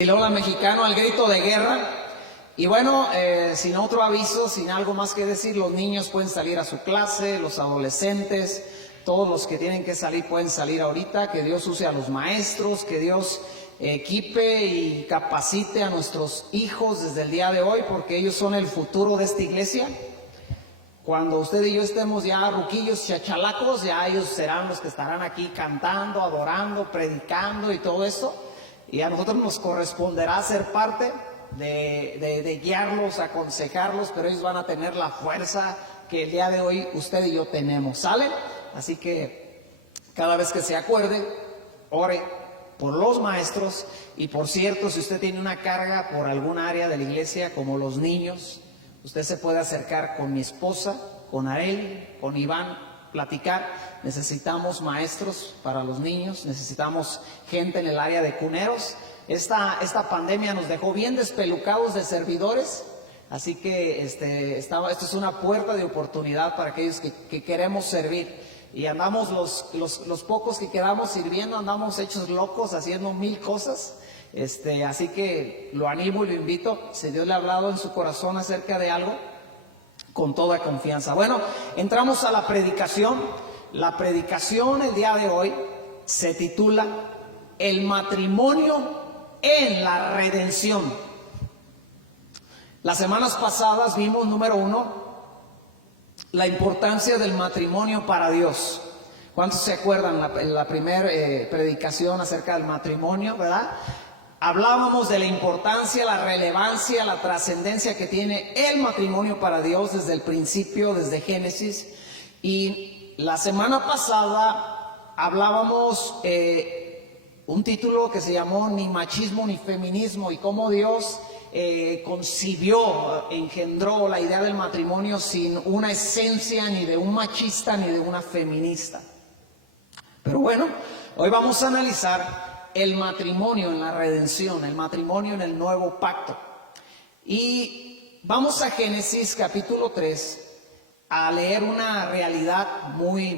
Y luego la mexicano al grito de guerra. Y bueno, sin otro aviso, sin algo más que decir, los niños pueden salir a su clase, los adolescentes, todos los que tienen que salir pueden salir ahorita. Que Dios use a los maestros, que Dios equipe y capacite a nuestros hijos desde el día de hoy, porque ellos son el futuro de esta iglesia. Cuando usted y yo estemos ya ruquillos, chachalacos, ya ellos serán los que estarán aquí cantando, adorando, predicando y todo eso. Y a nosotros nos corresponderá ser parte de guiarlos, aconsejarlos, pero ellos van a tener la fuerza que el día de hoy usted y yo tenemos, ¿sale? Así que cada vez que se acuerde, ore por los maestros. Y por cierto, si usted tiene una carga por alguna área de la iglesia, como los niños, usted se puede acercar con mi esposa, con Arely, con Iván, platicar. Necesitamos maestros para los niños, necesitamos gente en el área de cuneros. Esta pandemia nos dejó bien despelucados de servidores, así que esto es una puerta de oportunidad para aquellos que queremos servir. Y andamos los pocos que quedamos sirviendo, andamos hechos locos haciendo 1000 cosas. Así que lo animo y lo invito. Si Dios le ha hablado en su corazón acerca de algo, con toda confianza. Bueno, entramos a la predicación. La predicación el día de hoy se titula El matrimonio en la redención. Las semanas pasadas vimos, número 1, la importancia del matrimonio para Dios. ¿Cuántos se acuerdan la primera predicación acerca del matrimonio, verdad? Hablábamos de la importancia, la relevancia, la trascendencia que tiene el matrimonio para Dios desde el principio, desde Génesis. Y la semana pasada hablábamos un título que se llamó Ni machismo ni feminismo, y cómo Dios concibió, engendró la idea del matrimonio sin una esencia ni de un machista ni de una feminista. Pero bueno, hoy vamos a analizar el matrimonio en la redención, el matrimonio en el nuevo pacto. Y vamos a Génesis capítulo 3 a leer una realidad muy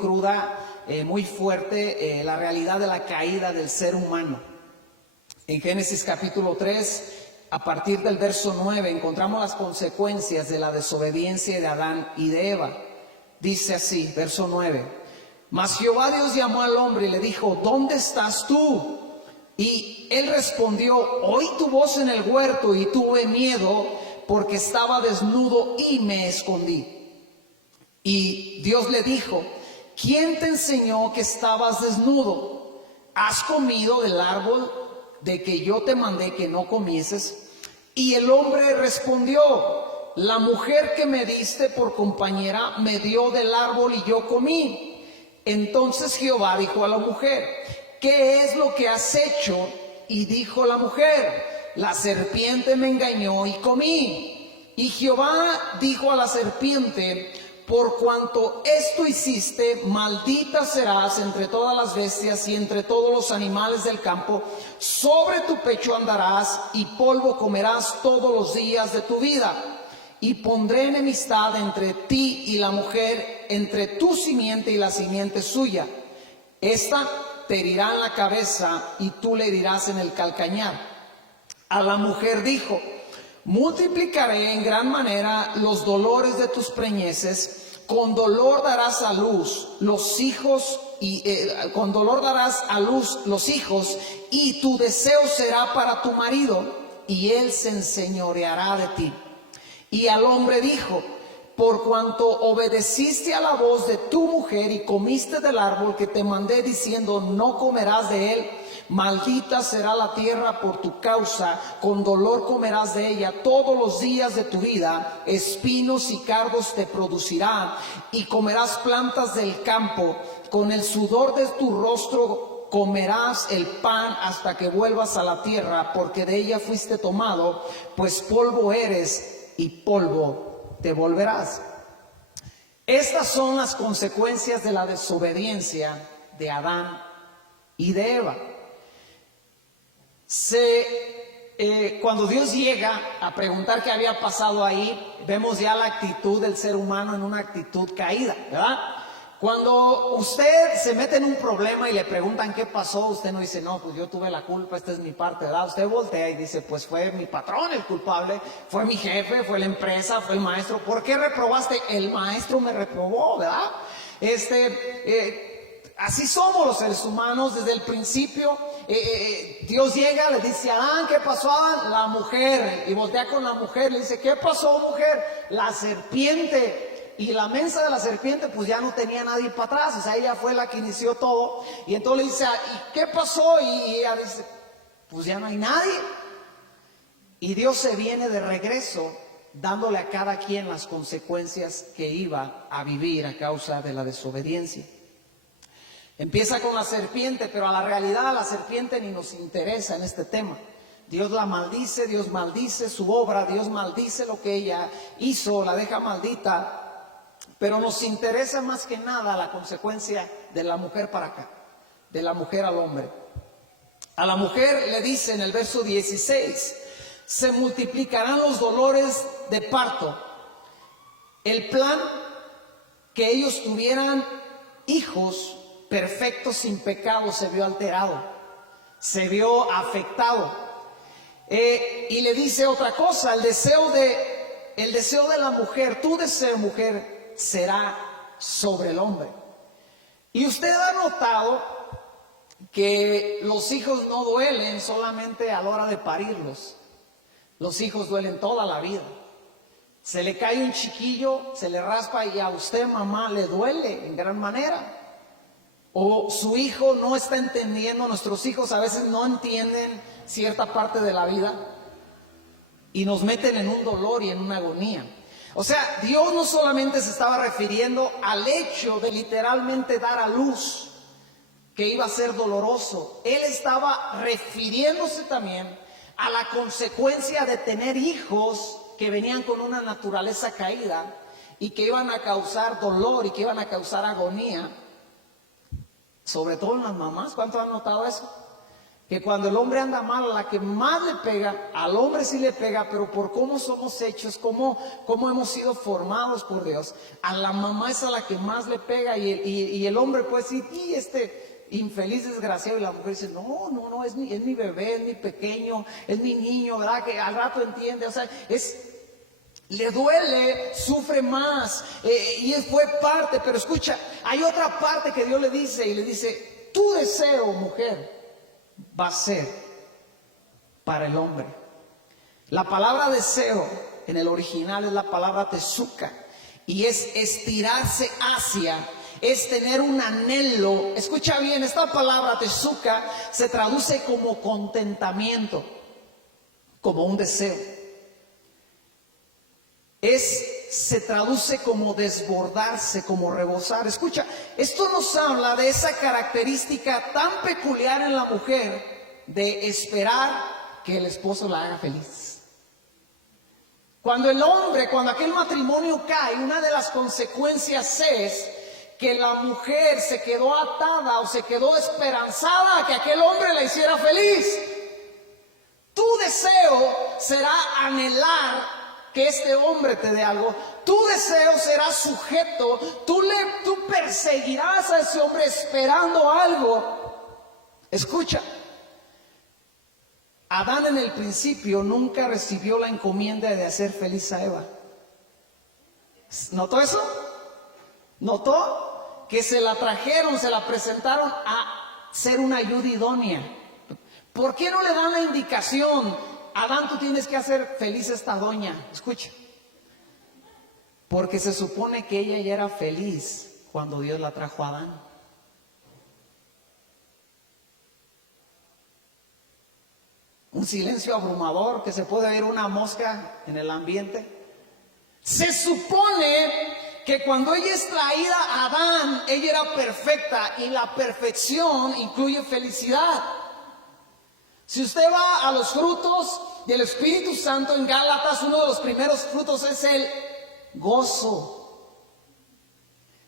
cruda, muy fuerte, la realidad de la caída del ser humano. En Génesis capítulo 3, a partir del verso 9, encontramos las consecuencias de la desobediencia de Adán y de Eva. Dice así, verso 9. Mas Jehová Dios llamó al hombre y le dijo, ¿dónde estás tú? Y él respondió, oí tu voz en el huerto y tuve miedo porque estaba desnudo y me escondí. Y Dios le dijo, ¿quién te enseñó que estabas desnudo? ¿Has comido del árbol de que yo te mandé que no comieses? Y el hombre respondió, la mujer que me diste por compañera me dio del árbol y yo comí. Entonces Jehová dijo a la mujer, ¿qué es lo que has hecho? Y dijo la mujer, la serpiente me engañó y comí. Y Jehová dijo a la serpiente, por cuanto esto hiciste, maldita serás entre todas las bestias y entre todos los animales del campo. Sobre tu pecho andarás y polvo comerás todos los días de tu vida. Y pondré enemistad entre ti y la mujer, entre tu simiente y la simiente suya. Esta te herirá en la cabeza y tú le herirás en el calcañar. A la mujer dijo, multiplicaré en gran manera los dolores de tus preñeces, con dolor darás a luz los hijos con dolor darás a luz los hijos, y tu deseo será para tu marido, y él se enseñoreará de ti. Y al hombre dijo, por cuanto obedeciste a la voz de tu mujer y comiste del árbol que te mandé diciendo, no comerás de él, maldita será la tierra por tu causa, con dolor comerás de ella todos los días de tu vida, espinos y cardos te producirá, y comerás plantas del campo, con el sudor de tu rostro comerás el pan hasta que vuelvas a la tierra, porque de ella fuiste tomado, pues polvo eres y polvo te volverás. Estas son las consecuencias de la desobediencia de Adán y de Eva. Cuando Dios llega a preguntar qué había pasado ahí, vemos ya la actitud del ser humano en una actitud caída, ¿verdad? Cuando usted se mete en un problema y le preguntan qué pasó, usted no dice, no, pues yo tuve la culpa, esta es mi parte, ¿verdad? Usted voltea y dice, pues fue mi patrón el culpable, fue mi jefe, fue la empresa, fue el maestro. ¿Por qué reprobaste? El maestro me reprobó, ¿verdad? Así somos los seres humanos desde el principio. Dios llega, le dice a Adán, ¿qué pasó, Adán? La mujer. Y voltea con la mujer, le dice, ¿qué pasó, mujer? La serpiente. Y la mensa de la serpiente pues ya no tenía nadie para atrás, o sea, ella fue la que inició todo. Y entonces le dice, ¿y qué pasó? Y ella dice, pues ya no hay nadie. Y Dios se viene de regreso dándole a cada quien las consecuencias que iba a vivir a causa de la desobediencia. Empieza con la serpiente, pero a la realidad la serpiente ni nos interesa en este tema. Dios la maldice, Dios maldice su obra, Dios maldice lo que ella hizo, la deja maldita. Pero nos interesa más que nada la consecuencia de la mujer para acá, de la mujer al hombre. A la mujer le dice en el verso 16, se multiplicarán los dolores de parto. El plan que ellos tuvieran hijos perfectos sin pecado se vio alterado, se vio afectado. Y le dice otra cosa, el deseo de la mujer, tu deseo, mujer, será sobre el hombre. Y usted ha notado que los hijos no duelen solamente a la hora de parirlos. Los hijos duelen toda la vida. Se le cae un chiquillo, se le raspa y a usted, mamá, le duele en gran manera. O su hijo no está entendiendo, nuestros hijos a veces no entienden cierta parte de la vida y nos meten en un dolor y en una agonía. O sea, Dios no solamente se estaba refiriendo al hecho de literalmente dar a luz, que iba a ser doloroso. Él estaba refiriéndose también a la consecuencia de tener hijos que venían con una naturaleza caída y que iban a causar dolor y que iban a causar agonía, sobre todo en las mamás. ¿Cuántos han notado eso? Que cuando el hombre anda mal, a la que más le pega, al hombre sí le pega, pero por cómo somos hechos, cómo hemos sido formados por Dios, a la mamá es a la que más le pega. Y el hombre puede decir, y este infeliz desgraciado, y la mujer dice, no, es mi bebé, es mi pequeño, es mi niño, ¿verdad? Que al rato entiende, o sea, le duele, sufre más, y fue parte. Pero escucha, hay otra parte que Dios le dice, y le dice, tu deseo, mujer, va a ser para el hombre. La palabra deseo en el original es la palabra tezuka, y es estirarse hacia, es tener un anhelo. Escucha bien, esta palabra tezuka se traduce como contentamiento, como un deseo. Se traduce como desbordarse, como rebosar. Escucha, esto nos habla de esa característica tan peculiar en la mujer de esperar que el esposo la haga feliz. Cuando aquel matrimonio cae, una de las consecuencias es que la mujer se quedó atada o se quedó esperanzada a que aquel hombre la hiciera feliz. Tu deseo será anhelar que este hombre te dé algo. Tu deseo será sujeto. Tú perseguirás a ese hombre esperando algo. Escucha, Adán en el principio nunca recibió la encomienda de hacer feliz a Eva. ¿Notó eso? ¿Notó? Que se la trajeron, se la presentaron a ser una ayuda idónea. ¿Por qué no le dan la indicación? Adán, tú tienes que hacer feliz a esta doña. Escucha. Porque se supone que ella ya era feliz cuando Dios la trajo a Adán. Un silencio abrumador, que se puede oír una mosca en el ambiente. Se supone que cuando ella es traída a Adán, ella era perfecta, y la perfección incluye felicidad. Si usted va a los frutos del Espíritu Santo en Gálatas, uno de los primeros frutos es el gozo.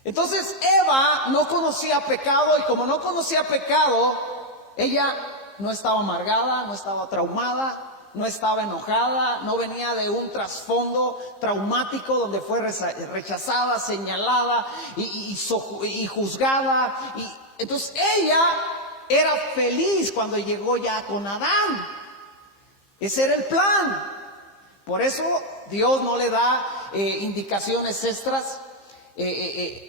Entonces Eva no conocía pecado, y como no conocía pecado, ella no estaba amargada, no estaba traumada, no estaba enojada, no venía de un trasfondo traumático donde fue rechazada, señalada y juzgada. Y entonces ella era feliz cuando llegó ya con Adán. Ese era el plan. Por eso Dios no le da indicaciones extras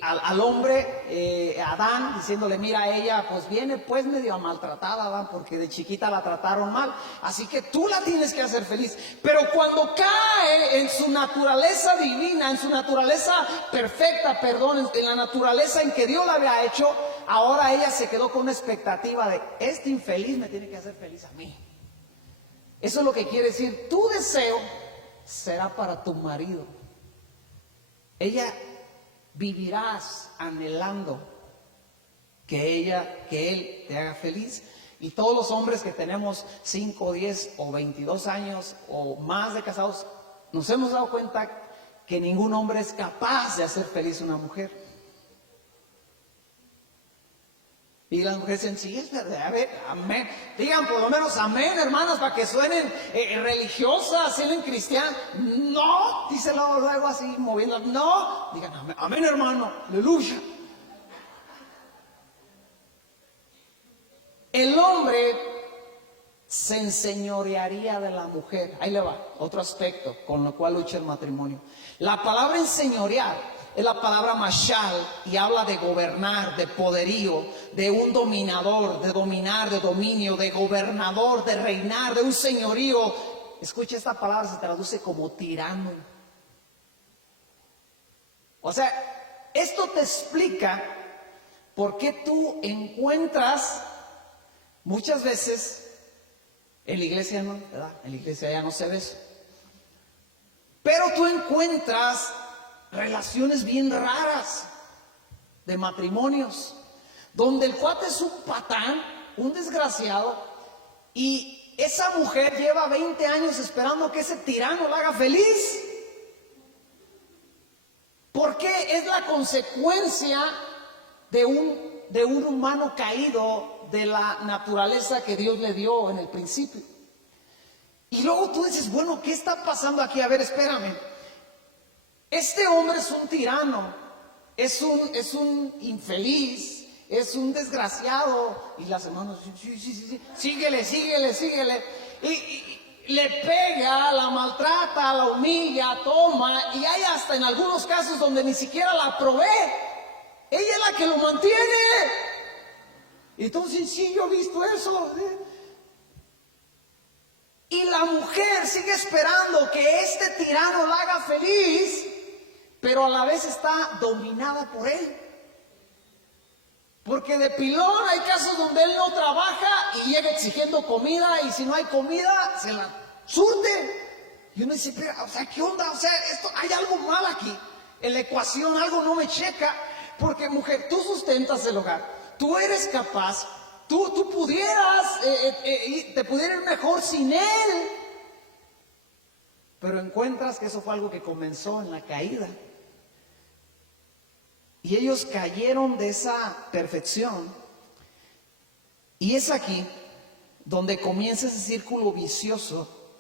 al hombre, Adán, diciéndole, mira, ella pues viene pues medio maltratada, Adán, porque de chiquita la trataron mal, así que tú la tienes que hacer feliz. Pero cuando cae en su naturaleza divina, en su naturaleza perfecta, perdón, en la naturaleza en que Dios la había hecho, ahora ella se quedó con una expectativa de, este infeliz me tiene que hacer feliz a mí. Eso es lo que quiere decir, tu deseo será para tu marido. Ella vivirás anhelando que él te haga feliz. Y todos los hombres que tenemos 5, 10 o 22 años o más de casados, nos hemos dado cuenta que ningún hombre es capaz de hacer feliz a una mujer. Y las mujeres dicen, sí, es verdad, a ver, amén. Digan por lo menos amén, hermanas, para que suenen religiosas, suenen cristianas. No, dice luego así, moviendo. No, digan amén, amén, hermano, aleluya. El hombre se enseñorearía de la mujer. Ahí le va, otro aspecto con lo cual lucha el matrimonio. La palabra enseñorear es la palabra mashal y habla de gobernar, de poderío, de un dominador, de dominar, de dominio, de gobernador, de reinar, de un señorío. Escucha, esta palabra se traduce como tirano. O sea, esto te explica por qué tú encuentras muchas veces, en la iglesia no, ¿verdad? En la iglesia ya no se ve eso, pero tú encuentras relaciones bien raras de matrimonios, donde el cuate es un patán, un desgraciado, y esa mujer lleva 20 años esperando que ese tirano la haga feliz. Porque es la consecuencia de un humano caído, de la naturaleza que Dios le dio en el principio. Y luego tú dices, bueno, ¿qué está pasando aquí? A ver, espérame. Este hombre es un tirano, es un infeliz, es un desgraciado. Y las hermanas, sí, síguele. Y le pega, la maltrata, la humilla, toma. Y hay hasta en algunos casos donde ni siquiera la provee. Ella es la que lo mantiene. Y entonces, sí, yo he visto eso. Y la mujer sigue esperando que este tirano la haga feliz, pero a la vez está dominada por él. Porque de pilón hay casos donde él no trabaja y llega exigiendo comida, y si no hay comida, se la surte. Y uno dice, pero, o sea, ¿qué onda? O sea, hay algo mal aquí. En la ecuación algo no me checa. Porque mujer, tú sustentas el hogar. Tú eres capaz. Tú pudieras, te pudiera ir mejor sin él. Pero encuentras que eso fue algo que comenzó en la caída. Y ellos cayeron de esa perfección. Y es aquí donde comienza ese círculo vicioso,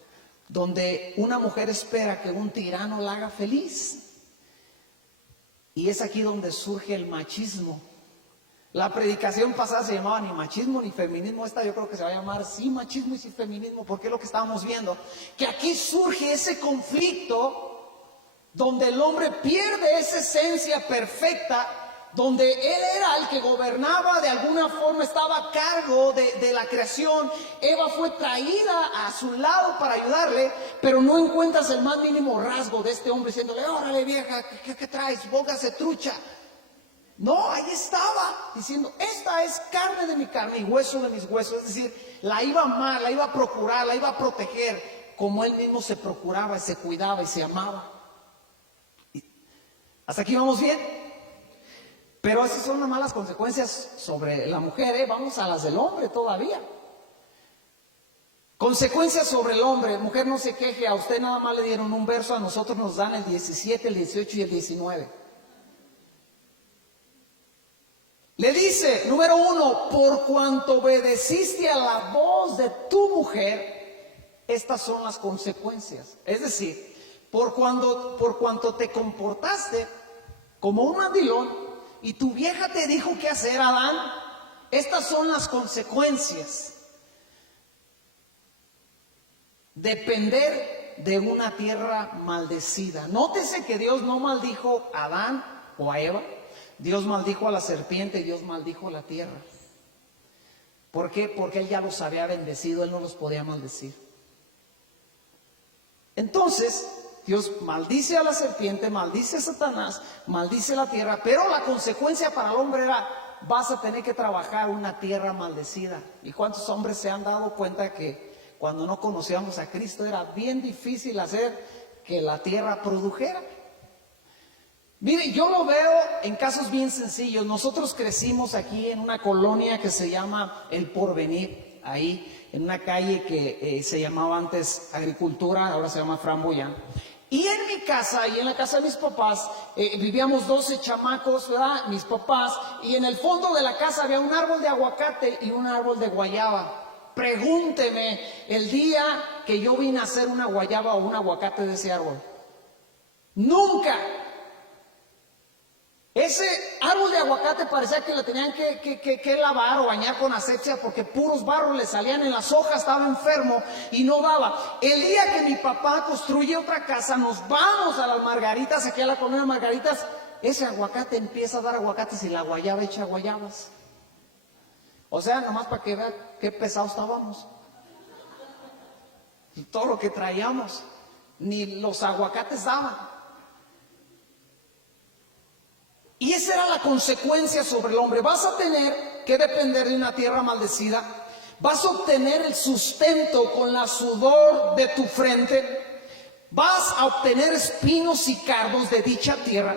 donde una mujer espera que un tirano la haga feliz. Y es aquí donde surge el machismo. La predicación pasada se llamaba ni machismo ni feminismo. Esta yo creo que se va a llamar sí machismo y sí feminismo, porque es lo que estábamos viendo. Que aquí surge ese conflicto donde el hombre pierde esa esencia perfecta, donde él era el que gobernaba, de alguna forma estaba a cargo de la creación. Eva fue traída a su lado para ayudarle, pero no encuentras el más mínimo rasgo de este hombre diciéndole, órale vieja, ¿qué traes? Póngase trucha. No, ahí estaba diciendo, esta es carne de mi carne y hueso de mis huesos. Es decir, la iba a amar, la iba a procurar, la iba a proteger, como él mismo se procuraba y se cuidaba y se amaba. ¿Hasta aquí vamos bien? Pero esas son las malas consecuencias sobre la mujer, ¿eh? Vamos a las del hombre todavía. Consecuencias sobre el hombre. Mujer, no se queje, a usted nada más le dieron un verso, a nosotros nos dan el 17, el 18 y el 19. Le dice dice, número 1, por cuanto obedeciste a la voz de tu mujer, estas son las consecuencias. Es decir, por cuanto te comportaste como un mandilón y tu vieja te dijo qué hacer, Adán, estas son las consecuencias. Depender de una tierra maldecida. Nótese que Dios no maldijo a Adán o a Eva. Dios maldijo a la serpiente y Dios maldijo a la tierra. ¿Por qué? Porque Él ya los había bendecido, Él no los podía maldecir. Entonces, Dios maldice a la serpiente, maldice a Satanás, maldice la tierra, pero la consecuencia para el hombre era: vas a tener que trabajar una tierra maldecida. ¿Y cuántos hombres se han dado cuenta que cuando no conocíamos a Cristo era bien difícil hacer que la tierra produjera? Mire, yo lo veo en casos bien sencillos. Nosotros crecimos aquí en una colonia que se llama El Porvenir, ahí en una calle que se llamaba antes Agricultura, ahora se llama Framboyán. Y en mi casa, y en la casa de mis papás, vivíamos 12 chamacos, ¿verdad? Mis papás, y en el fondo de la casa había un árbol de aguacate y un árbol de guayaba. Pregúnteme el día que yo vine a hacer una guayaba o un aguacate de ese árbol. Nunca. Ese árbol de aguacate parecía que lo tenían que lavar o bañar con asepsia porque puros barros le salían en las hojas, estaba enfermo y no daba. El día que mi papá construye otra casa, nos vamos a las Margaritas, aquí a la colonia Margaritas, ese aguacate empieza a dar aguacates y la guayaba echa guayabas. O sea, nomás para que vean qué pesados estábamos. Y todo lo que traíamos, ni los aguacates daban. Y esa era la consecuencia sobre el hombre. Vas a tener que depender de una tierra maldecida. Vas a obtener el sustento con la sudor de tu frente. Vas a obtener espinos y cardos de dicha tierra.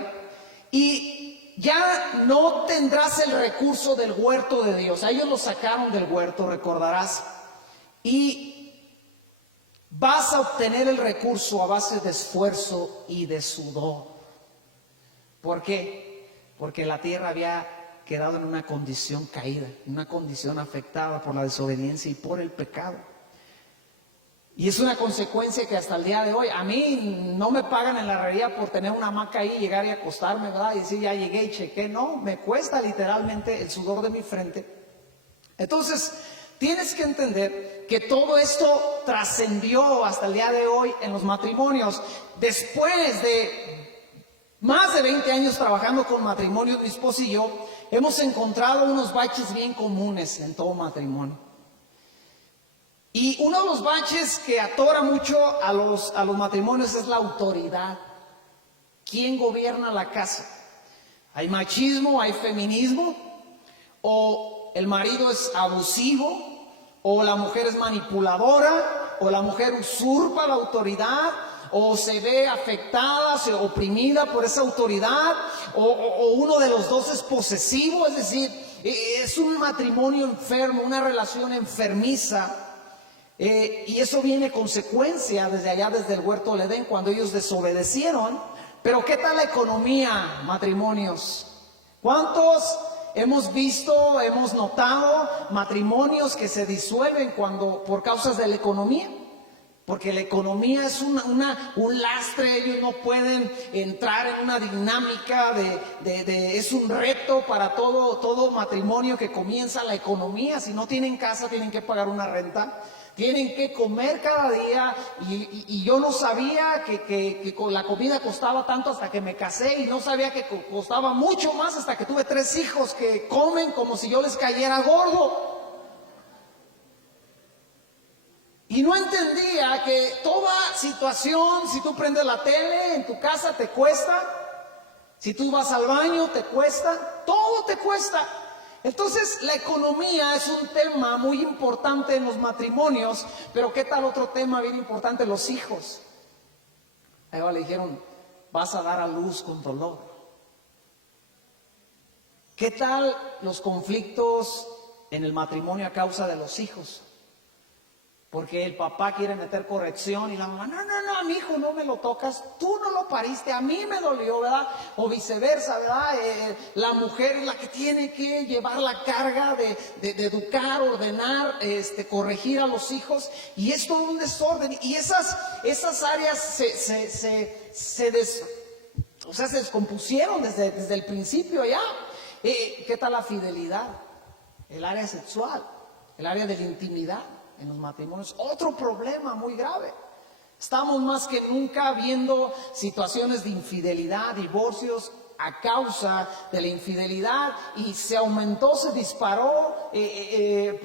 Y ya no tendrás el recurso del huerto de Dios. A ellos lo sacaron del huerto, recordarás. Y vas a obtener el recurso a base de esfuerzo y de sudor. ¿Por qué? Porque la tierra había quedado en una condición caída, en una condición afectada por la desobediencia y por el pecado. Y es una consecuencia que hasta el día de hoy, a mí no me pagan en la herrería por tener una hamaca ahí, llegar y acostarme, ¿verdad? Y decir, ya llegué y chequé. No, me cuesta literalmente el sudor de mi frente. Entonces, tienes que entender que todo esto trascendió hasta el día de hoy en los matrimonios. Después de más de 20 años trabajando con matrimonios, mi esposa y yo hemos encontrado unos baches bien comunes en todo matrimonio. Y uno de los baches que atora mucho a los matrimonios es la autoridad. ¿Quién gobierna la casa? ¿Hay machismo? ¿Hay feminismo? ¿O el marido es abusivo? ¿O la mujer es manipuladora? ¿O la mujer usurpa la autoridad? ¿O se ve afectada, se oprimida por esa autoridad? ¿O uno de los dos es posesivo? Es decir, es un matrimonio enfermo, una relación enfermiza. Y eso viene consecuencia desde allá, desde el huerto del Edén, cuando ellos desobedecieron. Pero ¿qué tal la economía, matrimonios? ¿Cuántos hemos visto, hemos notado matrimonios que se disuelven por causas de la economía? Porque la economía es un lastre, ellos no pueden entrar en una dinámica es un reto para todo matrimonio que comienza la economía. Si no tienen casa, tienen que pagar una renta, tienen que comer cada día, y yo no sabía que la comida costaba tanto hasta que me casé, y no sabía que costaba mucho más hasta que tuve 3 hijos que comen como si yo les cayera gordo. Y no entendía que toda situación, si tú prendes la tele en tu casa te cuesta, si tú vas al baño te cuesta, todo te cuesta. Entonces la economía es un tema muy importante en los matrimonios, pero ¿qué tal otro tema bien importante? Los hijos. A Eva le dijeron, vas a dar a luz con dolor. ¿Qué tal los conflictos en el matrimonio a causa de los hijos? Porque el papá quiere meter corrección y la mamá, no, mi hijo no me lo tocas, tú no lo pariste, a mí me dolió, ¿verdad? O viceversa, ¿verdad? La mujer es la que tiene que llevar la carga de educar, ordenar, corregir a los hijos, y es todo un desorden. Y esas áreas se descompusieron desde el principio ya. ¿Qué tal la fidelidad? El área sexual, el área de la intimidad en los matrimonios, otro problema muy grave. Estamos más que nunca viendo situaciones de infidelidad, divorcios a causa de la infidelidad, y se aumentó, se disparó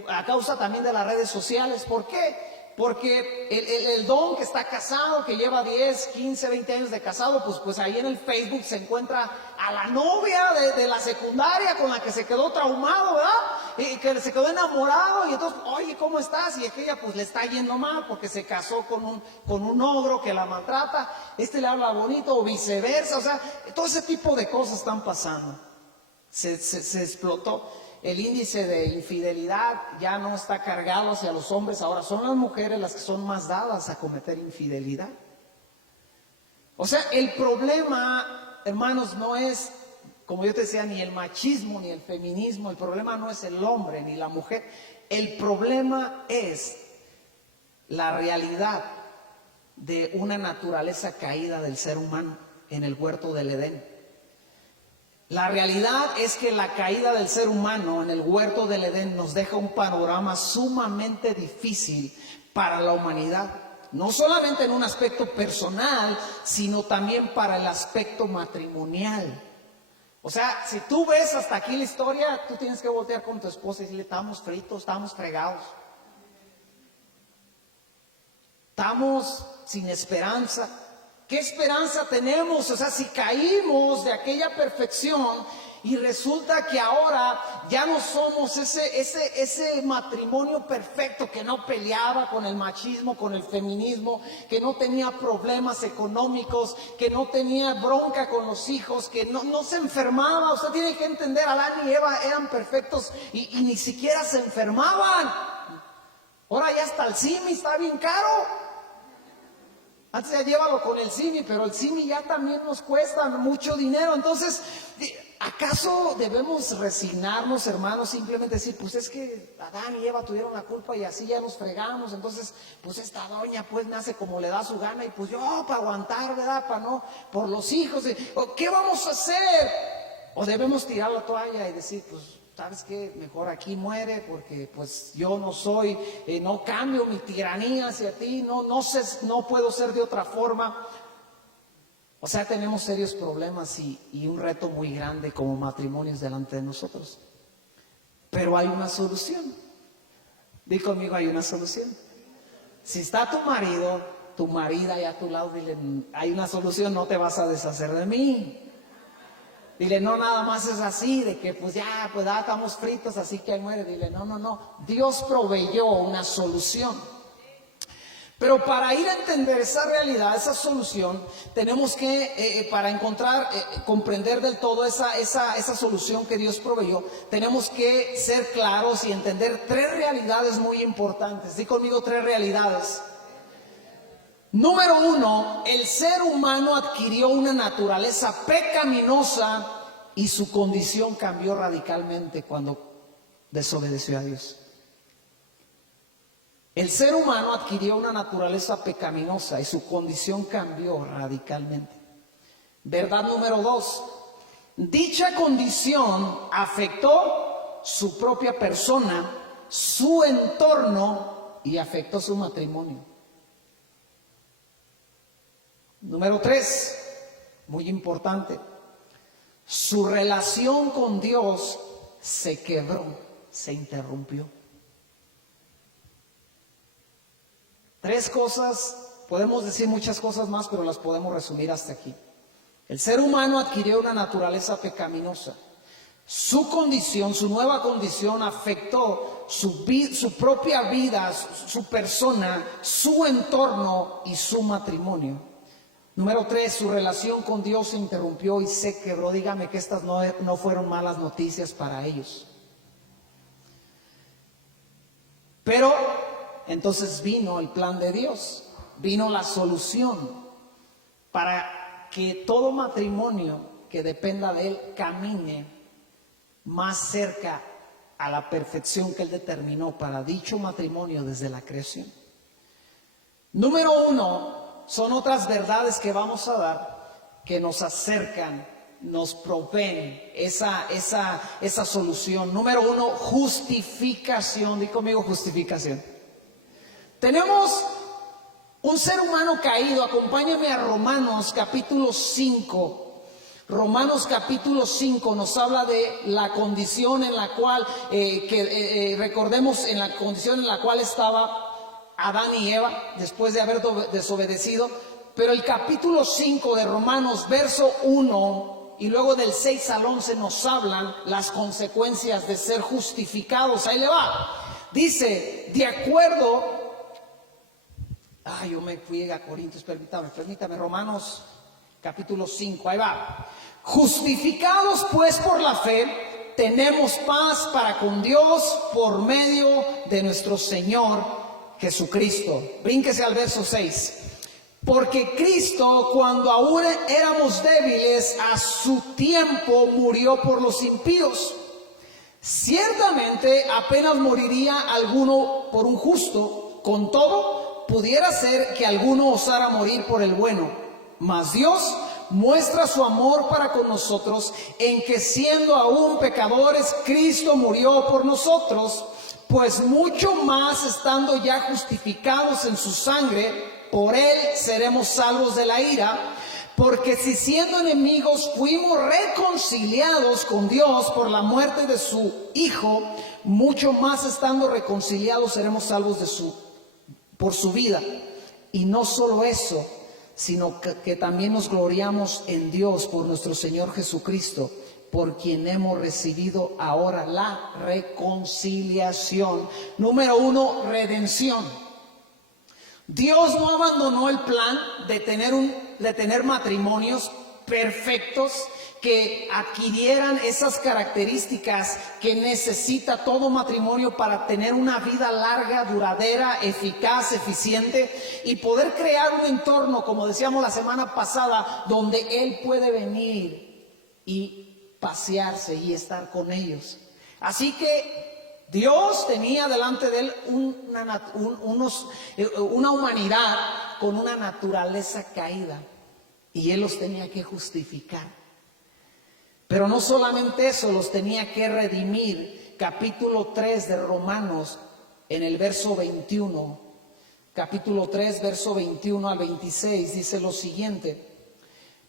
a causa también de las redes sociales. ¿Por qué? Porque el don que está casado, que lleva 10, 15, 20 años de casado, pues ahí en el Facebook se encuentra a la novia de la secundaria con la que se quedó traumado, ¿verdad? Y que se quedó enamorado, y entonces, oye, ¿cómo estás? Y aquella pues le está yendo mal porque se casó con un ogro que la maltrata, le habla bonito, o viceversa. O sea, todo ese tipo de cosas están pasando. Se explotó. El índice de infidelidad ya no está cargado hacia los hombres, ahora son las mujeres las que son más dadas a cometer infidelidad. O sea, el problema, hermanos, no es, como yo te decía, ni el machismo ni el feminismo. El problema no es el hombre ni la mujer. El problema es la realidad de una naturaleza caída del ser humano en el huerto del Edén. La realidad es que la caída del ser humano en el huerto del Edén nos deja un panorama sumamente difícil para la humanidad. No solamente en un aspecto personal, sino también para el aspecto matrimonial. O sea, si tú ves hasta aquí la historia, tú tienes que voltear con tu esposa y decirle, estamos fritos, estamos fregados. Estamos sin esperanza. ¿Qué esperanza tenemos? O sea, si caímos de aquella perfección y resulta que ahora ya no somos ese matrimonio perfecto que no peleaba con el machismo, con el feminismo, que no tenía problemas económicos, que no tenía bronca con los hijos, que no se enfermaba. Usted tiene que entender, Adán y Eva eran perfectos y ni siquiera se enfermaban. Ahora ya hasta el Simi está bien caro. Antes ya llévalo con el Simi, pero el Simi ya también nos cuesta mucho dinero. Entonces, ¿acaso debemos resignarnos, hermanos, simplemente decir, pues es que Adán y Eva tuvieron la culpa y así ya nos fregamos? Entonces, pues esta doña pues me hace como le da su gana, y pues yo para aguantar, ¿verdad? Para no, por los hijos. ¿Qué vamos a hacer? ¿O debemos tirar la toalla y decir, pues, ¿sabes qué? Mejor aquí muere, porque pues yo no soy, no cambio mi tiranía hacia ti, no puedo ser de otra forma? O sea, tenemos serios problemas y un reto muy grande como matrimonios delante de nosotros. Pero hay una solución. Di conmigo, hay una solución. Si está tu marido, tu marida ahí a tu lado, dile, hay una solución, no te vas a deshacer de mí. Dile, no, nada más es así, de que pues ya estamos fritos, así que ahí muere. Dile, no, Dios proveyó una solución. Pero para ir a entender esa realidad, esa solución, tenemos que, para encontrar, comprender del todo esa solución que Dios proveyó, tenemos que ser claros y entender tres realidades muy importantes. Di conmigo, tres realidades. Número uno, el ser humano adquirió una naturaleza pecaminosa y su condición cambió radicalmente cuando desobedeció a Dios. El ser humano adquirió una naturaleza pecaminosa y su condición cambió radicalmente. Verdad número dos, dicha condición afectó su propia persona, su entorno y afectó su matrimonio. Número tres, muy importante, su relación con Dios se quebró, se interrumpió. Tres cosas, podemos decir muchas cosas más, pero las podemos resumir hasta aquí. El ser humano adquirió una naturaleza pecaminosa. Su condición, su nueva condición afectó su propia vida, su persona, su entorno y su matrimonio. Número tres, su relación con Dios se interrumpió y se quebró. Dígame que estas no fueron malas noticias para ellos. Pero entonces vino el plan de Dios, vino la solución para que todo matrimonio que dependa de Él camine más cerca a la perfección que Él determinó para dicho matrimonio desde la creación. Número 1, son otras verdades que vamos a dar que nos acercan, nos proveen esa solución. Número 1, justificación. Di conmigo, justificación. Tenemos un ser humano caído. Acompáñame a Romanos capítulo 5. Romanos capítulo 5 nos habla de la condición en la cual, recordemos en la condición en la cual estaba Adán y Eva después de haber desobedecido. Pero el capítulo 5 de Romanos, verso 1 y luego del 6 al 11 nos hablan las consecuencias de ser justificados. Ahí le va. Dice, de acuerdo... yo me fui a Corintios, permítame, Romanos capítulo 5, ahí va. Justificados pues por la fe, tenemos paz para con Dios por medio de nuestro Señor Jesucristo. Brínquese al verso 6. Porque Cristo, cuando aún éramos débiles, a su tiempo murió por los impíos. Ciertamente apenas moriría alguno por un justo, con todo pudiera ser que alguno osara morir por el bueno. Mas Dios muestra su amor para con nosotros en que siendo aún pecadores, Cristo murió por nosotros, pues mucho más estando ya justificados en su sangre, por Él seremos salvos de la ira. Porque si siendo enemigos fuimos reconciliados con Dios por la muerte de su Hijo, mucho más estando reconciliados seremos salvos por su vida. Y no solo eso, sino que también nos gloriamos en Dios por nuestro Señor Jesucristo, por quien hemos recibido ahora la reconciliación. Número 1, redención. Dios no abandonó el plan de tener matrimonios perfectos que adquirieran esas características que necesita todo matrimonio para tener una vida larga, duradera, eficaz, eficiente y poder crear un entorno, como decíamos la semana pasada, donde Él puede venir y pasearse y estar con ellos. Así que Dios tenía delante de Él una humanidad con una naturaleza caída y Él los tenía que justificar. Pero no solamente eso, los tenía que redimir. Capítulo 3 de Romanos, en el verso 21, capítulo 3, verso 21 al 26, dice lo siguiente.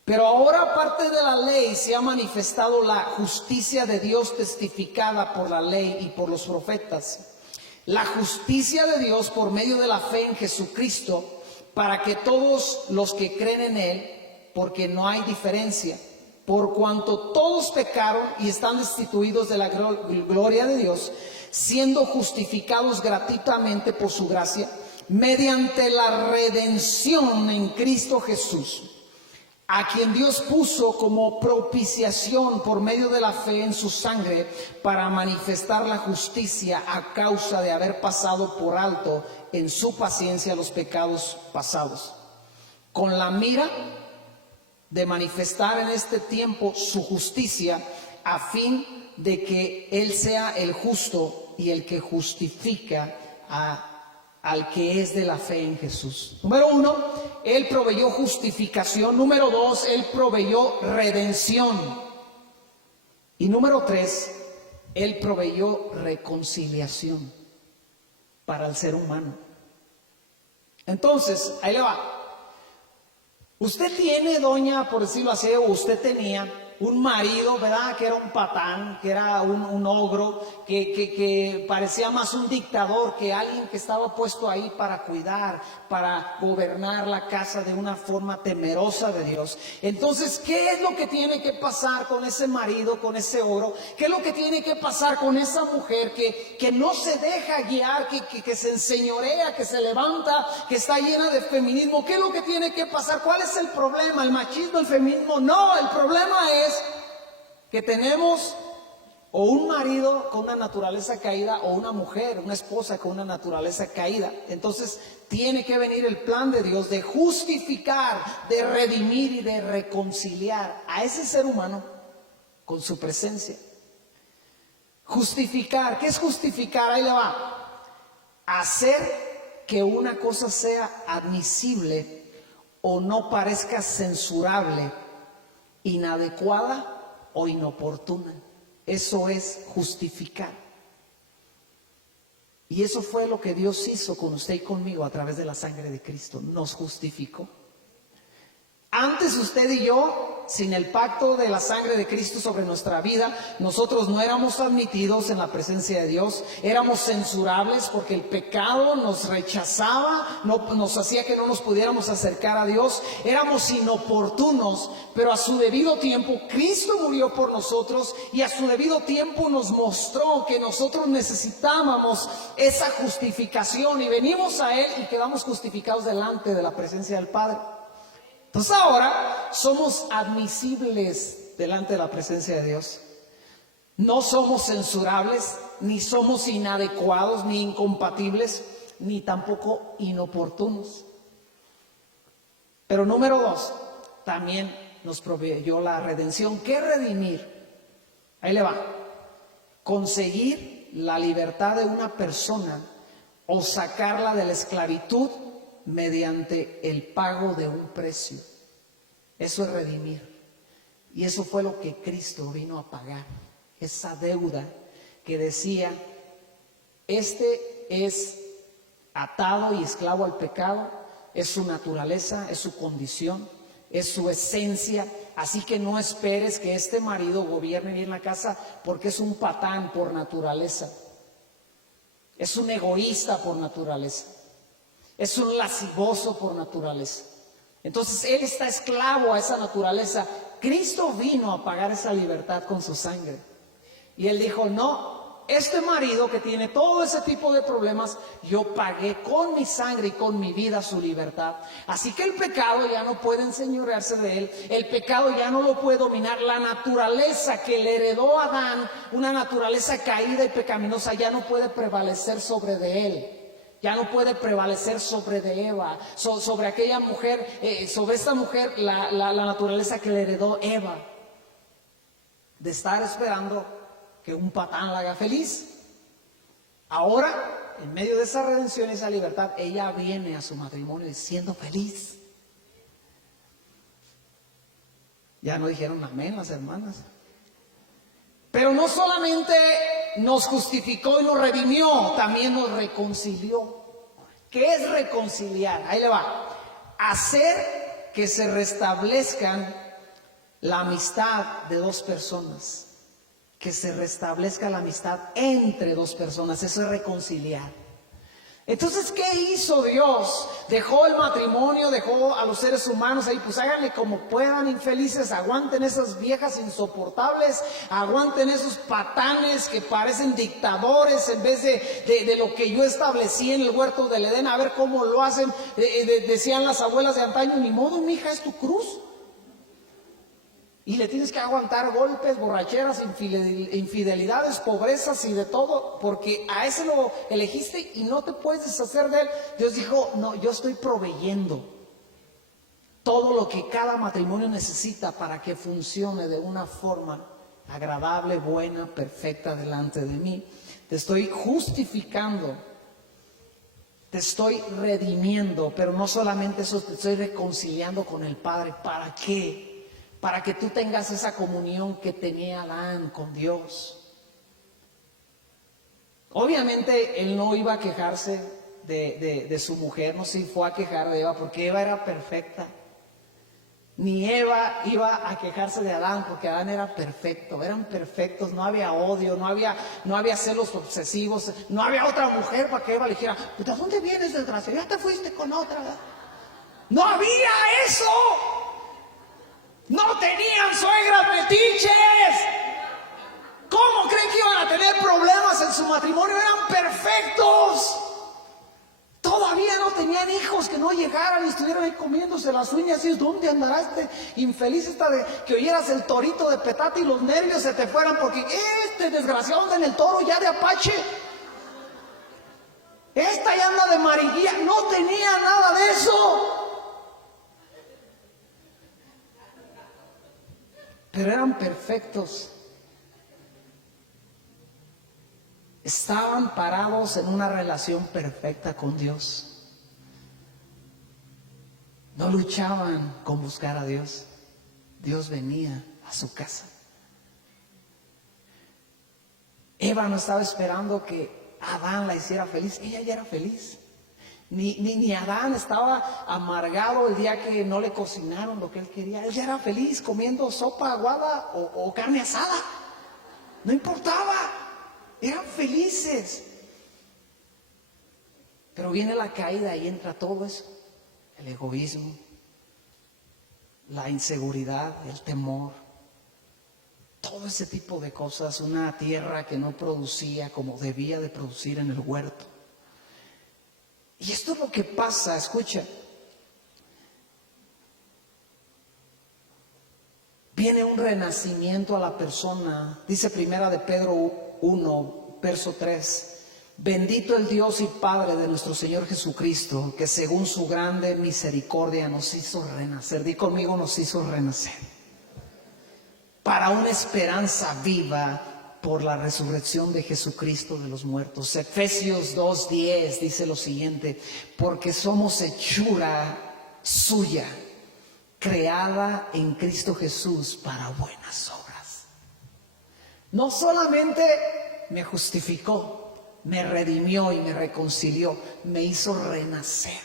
Pero ahora, aparte de la ley, se ha manifestado la justicia de Dios testificada por la ley y por los profetas. La justicia de Dios por medio de la fe en Jesucristo, para que todos los que creen en Él, porque no hay diferencia, por cuanto todos pecaron y están destituidos de la gloria de Dios, siendo justificados gratuitamente por su gracia, mediante la redención en Cristo Jesús, a quien Dios puso como propiciación por medio de la fe en su sangre para manifestar la justicia a causa de haber pasado por alto en su paciencia los pecados pasados, con la mira de manifestar en este tiempo su justicia, a fin de que Él sea el justo y el que justifica al que es de la fe en Jesús. Número 1, Él proveyó justificación. Número 2, Él proveyó redención. Y número 3, Él proveyó reconciliación para el ser humano. Entonces, ahí le va. Usted tiene, doña, por decirlo así, o usted tenía un marido, ¿verdad? Que era un patán, que era un ogro, que parecía más un dictador que alguien que estaba puesto ahí para cuidar, para gobernar la casa de una forma temerosa de Dios. Entonces, ¿qué es lo que tiene que pasar con ese marido, con ese ogro? ¿Qué es lo que tiene que pasar con esa mujer que no se deja guiar, que se enseñorea, que se levanta, que está llena de feminismo? ¿Qué es lo que tiene que pasar? ¿Cuál es el problema? ¿El machismo, el feminismo? No, el problema es que tenemos o un marido con una naturaleza caída, o una mujer, una esposa con una naturaleza caída. Entonces tiene que venir el plan de Dios de justificar, de redimir y de reconciliar a ese ser humano con su presencia. Justificar, ¿qué es justificar? Ahí le va. Hacer que una cosa sea admisible o no parezca censurable, inadecuada o inoportuna. Eso es justificar. Y eso fue lo que Dios hizo con usted y conmigo a través de la sangre de Cristo. Nos justificó. Antes usted y yo, sin el pacto de la sangre de Cristo sobre nuestra vida, nosotros no éramos admitidos en la presencia de Dios, éramos censurables porque el pecado nos rechazaba, nos hacía que no nos pudiéramos acercar a Dios, éramos inoportunos, pero a su debido tiempo Cristo murió por nosotros y a su debido tiempo nos mostró que nosotros necesitábamos esa justificación y venimos a Él y quedamos justificados delante de la presencia del Padre. Entonces ahora somos admisibles delante de la presencia de Dios. No somos censurables, ni somos inadecuados, ni incompatibles, ni tampoco inoportunos. Pero número 2, también nos proveyó la redención. ¿Qué redimir? Ahí le va. Conseguir la libertad de una persona o sacarla de la esclavitud mediante el pago de un precio. Eso es redimir. Y eso fue lo que Cristo vino a pagar. Esa deuda que decía, este es atado y esclavo al pecado, es su naturaleza, es su condición, es su esencia. Así que no esperes que este marido gobierne bien la casa, porque es un patán por naturaleza. Es un egoísta por naturaleza. Es un lascivoso por naturaleza. Entonces él está esclavo a esa naturaleza. Cristo vino a pagar esa libertad con su sangre. Y él dijo, no, este marido que tiene todo ese tipo de problemas, yo pagué con mi sangre y con mi vida su libertad. Así que el pecado ya no puede enseñorearse de él. El pecado ya no lo puede dominar. La naturaleza que le heredó Adán, una naturaleza caída y pecaminosa, ya no puede prevalecer sobre de él. Ya no puede prevalecer sobre de Eva, sobre aquella mujer, sobre esta mujer, la naturaleza que le heredó Eva, de estar esperando que un patán la haga feliz. Ahora, en medio de esa redención y esa libertad, ella viene a su matrimonio siendo feliz. Ya no dijeron amén las hermanas. Pero no solamente nos justificó y nos redimió, también nos reconcilió. ¿Qué es reconciliar? Ahí le va. Hacer que se restablezcan la amistad de dos personas. Que se restablezca la amistad entre dos personas. Eso es reconciliar. Entonces, ¿qué hizo Dios? Dejó el matrimonio, dejó a los seres humanos ahí, pues háganle como puedan, infelices, aguanten esas viejas insoportables, aguanten esos patanes que parecen dictadores en vez de lo que yo establecí en el huerto del Edén, a ver cómo lo hacen. Decían las abuelas de antaño, ni modo, mija, es tu cruz. Y le tienes que aguantar golpes, borracheras, infidelidades, pobrezas y de todo, porque a ese lo elegiste y no te puedes deshacer de él. Dios dijo, no, yo estoy proveyendo todo lo que cada matrimonio necesita para que funcione de una forma agradable, buena, perfecta delante de mí. Te estoy justificando, te estoy redimiendo, pero no solamente eso, te estoy reconciliando con el Padre. ¿Para qué? Para que tú tengas esa comunión que tenía Adán con Dios. Obviamente él no iba a quejarse de su mujer, no se fue a quejar de Eva porque Eva era perfecta. Ni Eva iba a quejarse de Adán porque Adán era perfecto, eran perfectos, no había odio, no había celos obsesivos, no había otra mujer para que Eva le dijera, ¿de dónde vienes, desgraciado? Ya te fuiste con otra, ¿verdad? No había eso. No tenían suegras metiches. ¿Cómo creen que iban a tener problemas en su matrimonio? Eran perfectos. Todavía todavía no tenían hijos, que no llegaran y estuvieran ahí comiéndose las uñas. Y ¿dónde andará este infeliz de que oyeras el torito de petate y los nervios se te fueran? Porque este desgraciado anda en el toro ya de Apache. Esta ya anda de Mariguía. No tenía nada de eso. Pero eran perfectos. Estaban parados en una relación perfecta con Dios. No luchaban con buscar a Dios. Dios venía a su casa. Eva no estaba esperando que Adán la hiciera feliz. Ella ya era feliz. Ni Adán estaba amargado el día que no le cocinaron lo que él quería. Él ya era feliz comiendo sopa aguada o carne asada. No importaba. Eran felices. Pero viene la caída y entra todo eso. El egoísmo, la inseguridad, el temor. Todo ese tipo de cosas. Una tierra que no producía como debía de producir en el huerto. Y esto es lo que pasa, escucha. Viene un renacimiento a la persona. Dice primera de Pedro 1, verso 3. Bendito el Dios y Padre de nuestro Señor Jesucristo, que según su grande misericordia nos hizo renacer. Di conmigo, nos hizo renacer. Para una esperanza viva por la resurrección de Jesucristo de los muertos. Efesios 2:10 dice lo siguiente: porque somos hechura suya, creada en Cristo Jesús para buenas obras. No solamente me justificó, me redimió y me reconcilió, me hizo renacer.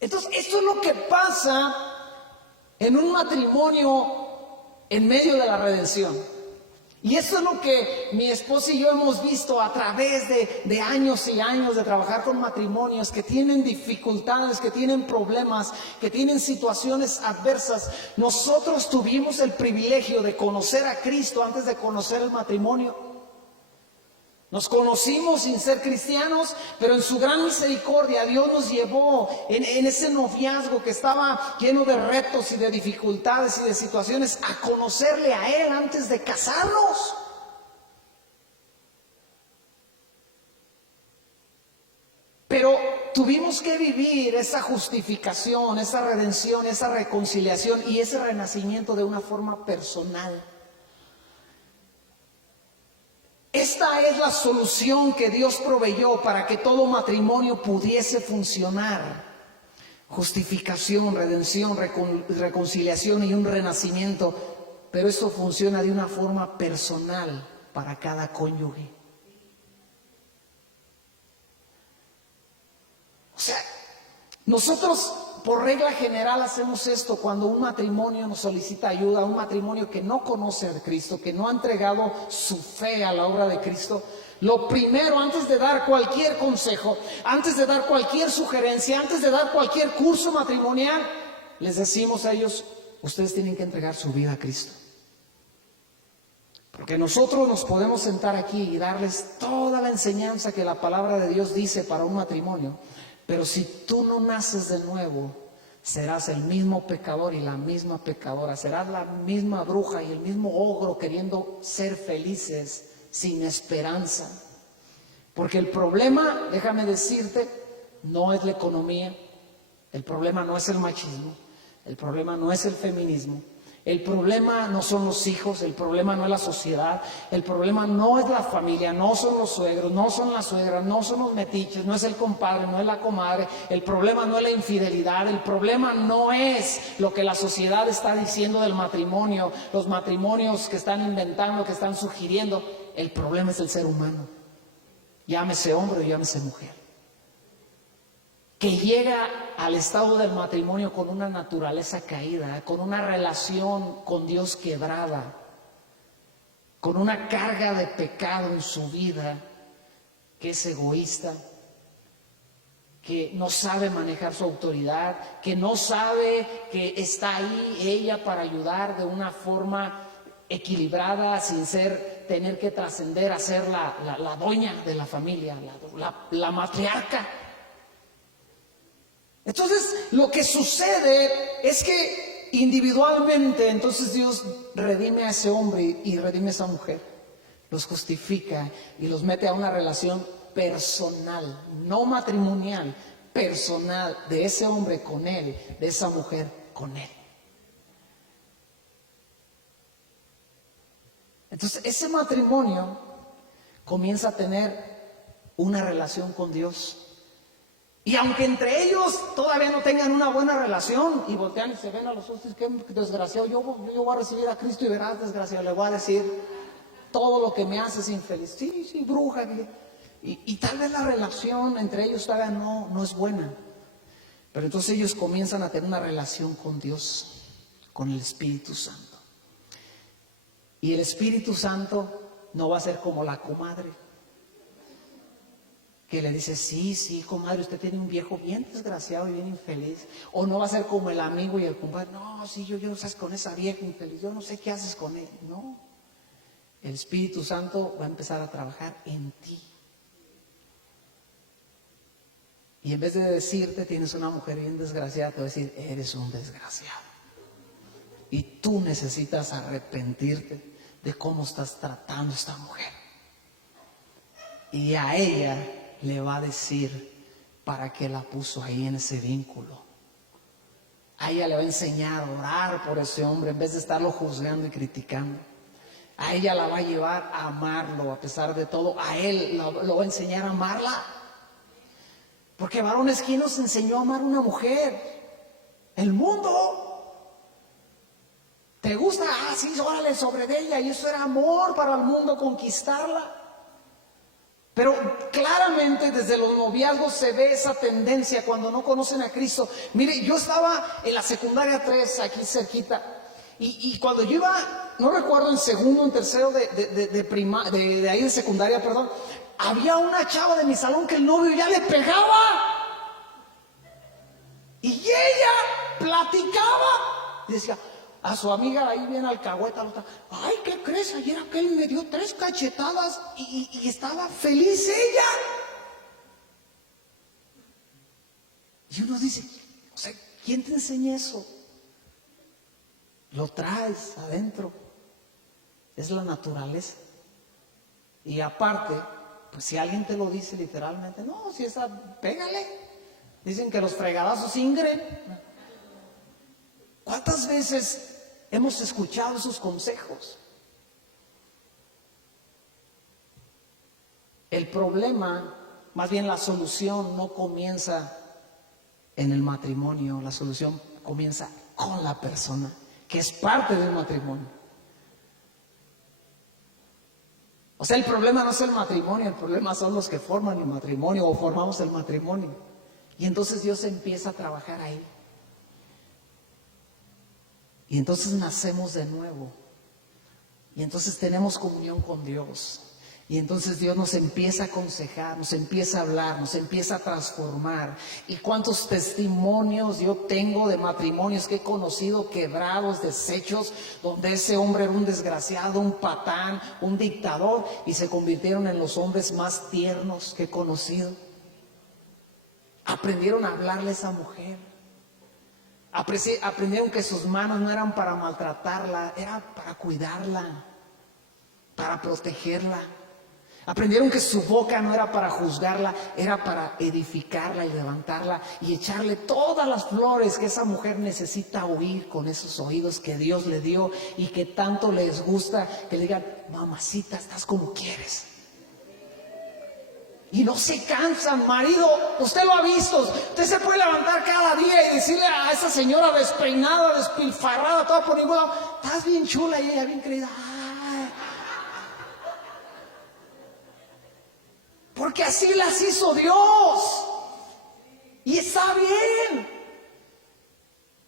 Entonces, esto es lo que pasa en un matrimonio en medio de la redención. Y eso es lo que mi esposa y yo hemos visto a través de años y años de trabajar con matrimonios que tienen dificultades, que tienen problemas, que tienen situaciones adversas. Nosotros tuvimos el privilegio de conocer a Cristo antes de conocer el matrimonio. Nos conocimos sin ser cristianos, pero en su gran misericordia Dios nos llevó en ese noviazgo que estaba lleno de retos y de dificultades y de situaciones a conocerle a Él antes de casarnos. Pero tuvimos que vivir esa justificación, esa redención, esa reconciliación y ese renacimiento de una forma personal. Esta es la solución que Dios proveyó para que todo matrimonio pudiese funcionar. Justificación, redención, reconciliación y un renacimiento. Pero esto funciona de una forma personal para cada cónyuge. O sea, nosotros por regla general hacemos esto cuando un matrimonio nos solicita ayuda, un matrimonio que no conoce a Cristo, que no ha entregado su fe a la obra de Cristo. Lo primero, antes de dar cualquier consejo, antes de dar cualquier sugerencia, antes de dar cualquier curso matrimonial, les decimos a ellos: ustedes tienen que entregar su vida a Cristo. Porque nosotros nos podemos sentar aquí y darles toda la enseñanza que la palabra de Dios dice para un matrimonio. Pero si tú no naces de nuevo, serás el mismo pecador y la misma pecadora. Serás la misma bruja y el mismo ogro queriendo ser felices sin esperanza. Porque el problema, déjame decirte, no es la economía. El problema no es el machismo. El problema no es el feminismo. El problema no son los hijos, el problema no es la sociedad, el problema no es la familia, no son los suegros, no son las suegras, no son los metiches, no es el compadre, no es la comadre, el problema no es la infidelidad, el problema no es lo que la sociedad está diciendo del matrimonio, los matrimonios que están inventando, que están sugiriendo. El problema es el ser humano, llámese hombre o llámese mujer, que llega al estado del matrimonio con una naturaleza caída, con una relación con Dios quebrada, con una carga de pecado en su vida, que es egoísta, que no sabe manejar su autoridad, que no sabe que está ahí ella para ayudar de una forma equilibrada, sin tener que trascender a ser la dueña de la familia, la matriarca. Entonces, lo que sucede es que individualmente, entonces Dios redime a ese hombre y redime a esa mujer. Los justifica y los mete a una relación personal, no matrimonial, personal, de ese hombre con él, de esa mujer con él. Entonces, ese matrimonio comienza a tener una relación con Dios. Y aunque entre ellos todavía no tengan una buena relación y voltean y se ven a los ojos, qué desgraciado, yo voy a recibir a Cristo y verás, desgraciado, le voy a decir, todo lo que me haces infeliz. Sí, bruja. Y tal vez la relación entre ellos todavía no es buena. Pero entonces ellos comienzan a tener una relación con Dios, con el Espíritu Santo. Y el Espíritu Santo no va a ser como la comadre, que le dice, sí, comadre, usted tiene un viejo bien desgraciado y bien infeliz. O no va a ser como el amigo y el compadre, no, sí, yo no sé con esa vieja infeliz, yo no sé qué haces con él. No, el Espíritu Santo va a empezar a trabajar en ti. Y en vez de decirte, tienes una mujer bien desgraciada, te va a decir, eres un desgraciado. Y tú necesitas arrepentirte de cómo estás tratando a esta mujer. Y a ella le va a decir para qué la puso ahí en ese vínculo. A ella le va a enseñar a orar por ese hombre en vez de estarlo juzgando y criticando. A ella la va a llevar a amarlo a pesar de todo. A él lo va a enseñar a amarla. Porque varones, ¿quién nos enseñó a amar a una mujer? El mundo. ¿Te gusta? Sí, órale sobre de ella. Y eso era amor para el mundo, conquistarla. Pero claramente desde los noviazgos se ve esa tendencia cuando no conocen a Cristo. Mire, yo estaba en la secundaria 3, aquí cerquita, y cuando yo iba, no recuerdo, en segundo, en tercero de ahí de secundaria, perdón, había una chava de mi salón que el novio ya le pegaba. Y ella platicaba y decía a su amiga ahí bien alcahueta, ay, ¿qué crees? Ayer aquel me dio 3 cachetadas y estaba feliz ella. Y uno dice, o sea, ¿quién te enseña eso? Lo traes adentro. Es la naturaleza. Y aparte, pues si alguien te lo dice literalmente, no, si esa, pégale. Dicen que los fregadazos ingren. ¿Cuántas veces hemos escuchado esos consejos? El problema, más bien la solución, no comienza en el matrimonio. La solución comienza con la persona, que es parte del matrimonio. O sea, el problema no es el matrimonio, el problema son los que forman el matrimonio o formamos el matrimonio. Y entonces Dios empieza a trabajar ahí. Y entonces nacemos de nuevo. Y entonces tenemos comunión con Dios. Y entonces Dios nos empieza a aconsejar, nos empieza a hablar, nos empieza a transformar. Y cuántos testimonios yo tengo de matrimonios que he conocido quebrados, deshechos, donde ese hombre era un desgraciado, un patán, un dictador, y se convirtieron en los hombres más tiernos que he conocido. Aprendieron a hablarle a esa mujer. Aprendieron que sus manos no eran para maltratarla, era para cuidarla, para protegerla. Aprendieron que su boca no era para juzgarla, era para edificarla y levantarla y echarle todas las flores que esa mujer necesita oír con esos oídos que Dios le dio y que tanto les gusta, que le digan, mamacita, estás como quieres. Y no se cansan, marido, usted lo ha visto, usted se puede levantar cada día y decirle a esa señora despeinada, despilfarrada, toda por ningún lado, estás bien chula y ella bien querida. Ay. Porque así las hizo Dios. Y está bien.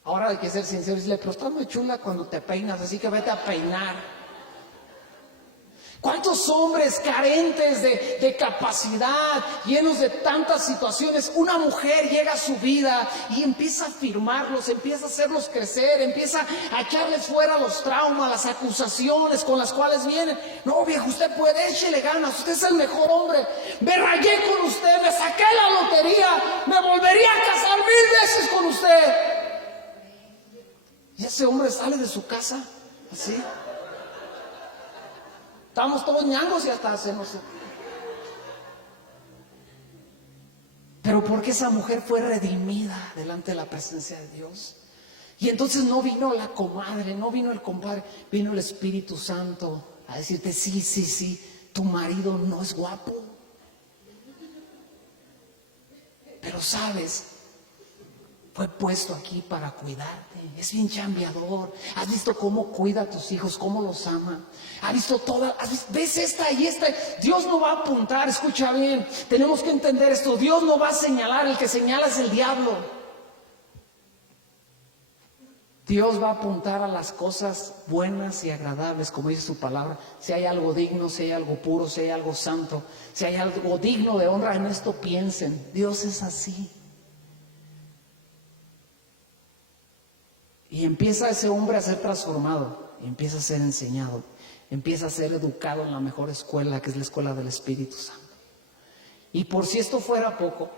Ahora hay que ser sincero y decirle, pero estás muy chula cuando te peinas, así que vete a peinar. ¿Cuántos hombres carentes de capacidad, llenos de tantas situaciones, una mujer llega a su vida y empieza a afirmarlos, empieza a hacerlos crecer, empieza a echarles fuera los traumas, las acusaciones con las cuales vienen? No, viejo, usted puede, échele ganas, usted es el mejor hombre. Me rayé con usted, me saqué la lotería, me volvería a casar 1000 veces Ese hombre sale de su casa así. Estamos todos ñangos y hasta se nos... Pero porque esa mujer fue redimida delante de la presencia de Dios. Y entonces no vino la comadre, no vino el compadre, vino el Espíritu Santo a decirte, sí, tu marido no es guapo. Pero sabes, fue puesto aquí para cuidarte. Es bien chambeador. ¿Has visto cómo cuida a tus hijos? ¿Cómo los ama? ¿Has visto toda? ¿Ves esta y esta? Dios no va a apuntar, escucha bien. Tenemos que entender esto. Dios no va a señalar, el que señala es el diablo. Dios va a apuntar a las cosas buenas y agradables, como dice su palabra. Si hay algo digno, si hay algo puro, si hay algo santo, si hay algo digno de honra, en esto piensen. Dios es así. Y empieza ese hombre a ser transformado, y empieza a ser enseñado, empieza a ser educado en la mejor escuela, que es la escuela del Espíritu Santo. Y por si esto fuera poco,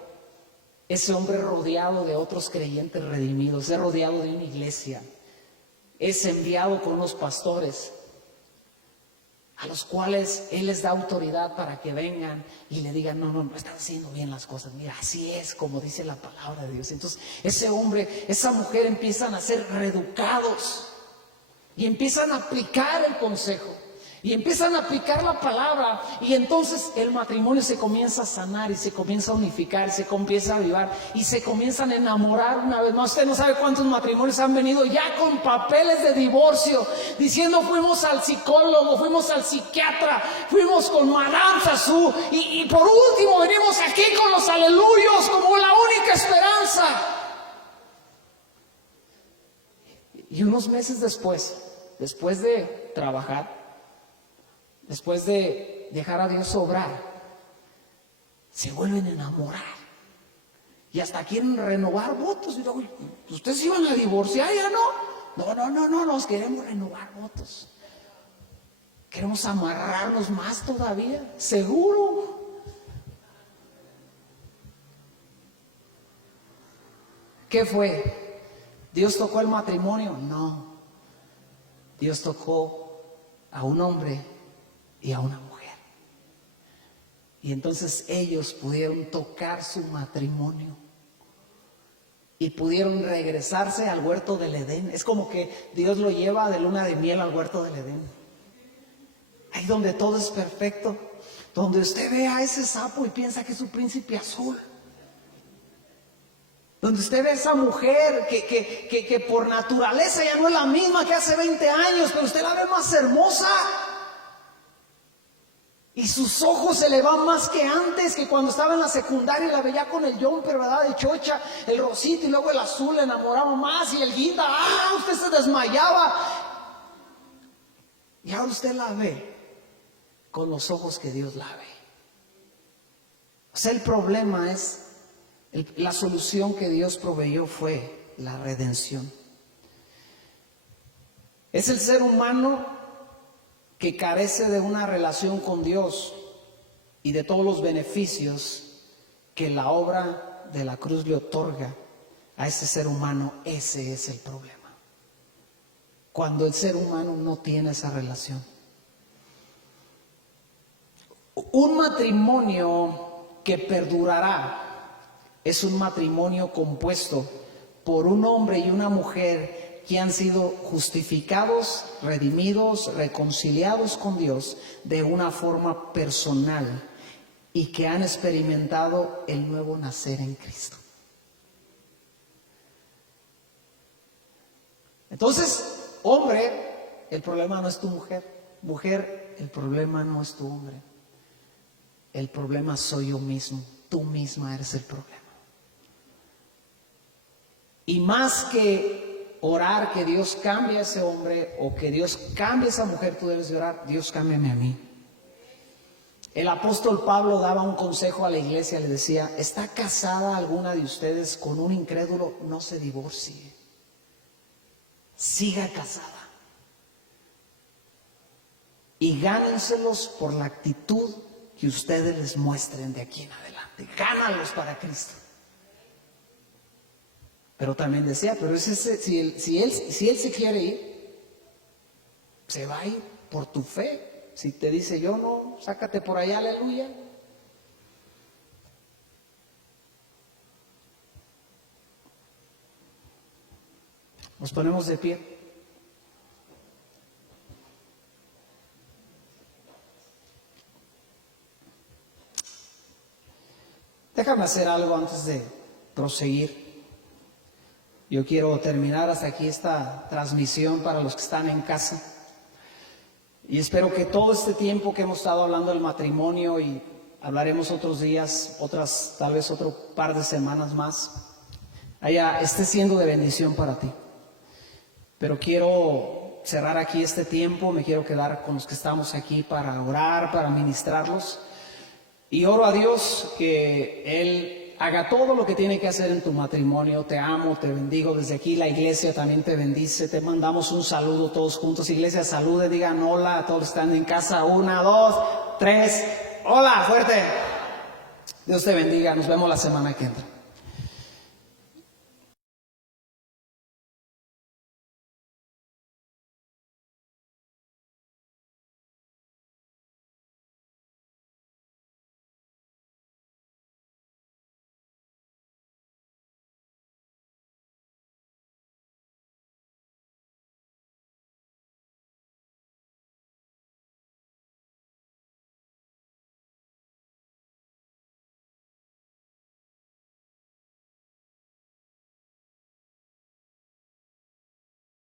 ese hombre rodeado de otros creyentes redimidos, es rodeado de una iglesia, es enviado con unos pastores a los cuales Él les da autoridad para que vengan y le digan, no están haciendo bien las cosas, mira, así es como dice la palabra de Dios. Entonces ese hombre, esa mujer empiezan a ser reeducados y empiezan a aplicar el consejo y empiezan a aplicar la palabra, y entonces el matrimonio se comienza a sanar y se comienza a unificar y se comienza a avivar y se comienzan a enamorar una vez más. Usted no sabe cuántos matrimonios han venido ya con papeles de divorcio diciendo, fuimos al psicólogo, fuimos al psiquiatra, fuimos con Madame Sassou y por último venimos aquí con los aleluyos como la única esperanza. Y unos meses después de trabajar, después de dejar a Dios obrar, se vuelven a enamorar y hasta quieren renovar votos. Y luego, ¿ustedes se iban a divorciar ya no? No, nos queremos renovar votos. Queremos amarrarnos más todavía, seguro. ¿Qué fue? ¿Dios tocó el matrimonio? No. Dios tocó a un hombre y a una mujer. Y entonces ellos pudieron tocar su matrimonio y pudieron regresarse al huerto del Edén. Es como que Dios lo lleva de luna de miel al huerto del Edén. Ahí donde todo es perfecto, donde usted ve a ese sapo y piensa que es un príncipe azul. Donde usted ve a esa mujer que por naturaleza ya no es la misma que hace 20 años, pero usted la ve más hermosa. Y sus ojos se le van más que antes, que cuando estaba en la secundaria y la veía con el jumper, ¿verdad? De chocha, el rosito y luego el azul, le enamoraba más, y el guinda, usted se desmayaba. Y ahora usted la ve con los ojos que Dios la ve. O sea, el problema es, la solución que Dios proveyó fue la redención. Es el ser humano que carece de una relación con Dios y de todos los beneficios que la obra de la cruz le otorga a ese ser humano. Ese es el problema. Cuando el ser humano no tiene esa relación. Un matrimonio que perdurará es un matrimonio compuesto por un hombre y una mujer que han sido justificados, redimidos, reconciliados con Dios de una forma personal y que han experimentado el nuevo nacer en Cristo. Entonces, hombre, el problema no es tu mujer. Mujer, el problema no es tu hombre. El problema soy yo mismo. Tú misma eres el problema. Y más que orar que Dios cambie a ese hombre o que Dios cambie a esa mujer, tú debes de orar, Dios cámbiame a mí. El apóstol Pablo daba un consejo a la iglesia, le decía, ¿está casada alguna de ustedes con un incrédulo? No se divorcie, siga casada y gánenselos por la actitud que ustedes les muestren de aquí en adelante. Gánalos para Cristo. Pero también decía, pero si él se quiere ir, se va a ir por tu fe. Si te dice yo no, sácate por allá, aleluya. Nos ponemos de pie. Déjame hacer algo antes de proseguir. Yo quiero terminar hasta aquí esta transmisión para los que están en casa. Y espero que todo este tiempo que hemos estado hablando del matrimonio, y hablaremos otros días, tal vez otro par de semanas más, esté siendo de bendición para ti. Pero quiero cerrar aquí este tiempo, me quiero quedar con los que estamos aquí para orar, para ministrarlos. Y oro a Dios que Él haga todo lo que tiene que hacer en tu matrimonio. Te amo, te bendigo. Desde aquí la iglesia también te bendice. Te mandamos un saludo todos juntos. Iglesia, salude, digan hola a todos los que están en casa. 1, 2, 3. Hola, fuerte. Dios te bendiga. Nos vemos la semana que entra.